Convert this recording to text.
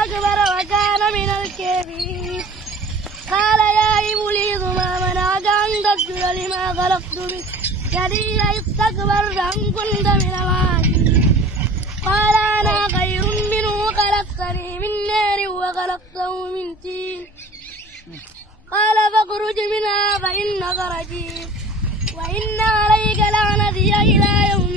واستكبر وكان من الكافرين قال يا إبليس ما منعك أن تسجد لما خلقت بيدي استكبرت أم كنت من العالين قال أنا خير منه خلقتني من نار وخلقته من طين قال فاخرج منها فإنك رجيم وإن عليك لعنتي إلى يوم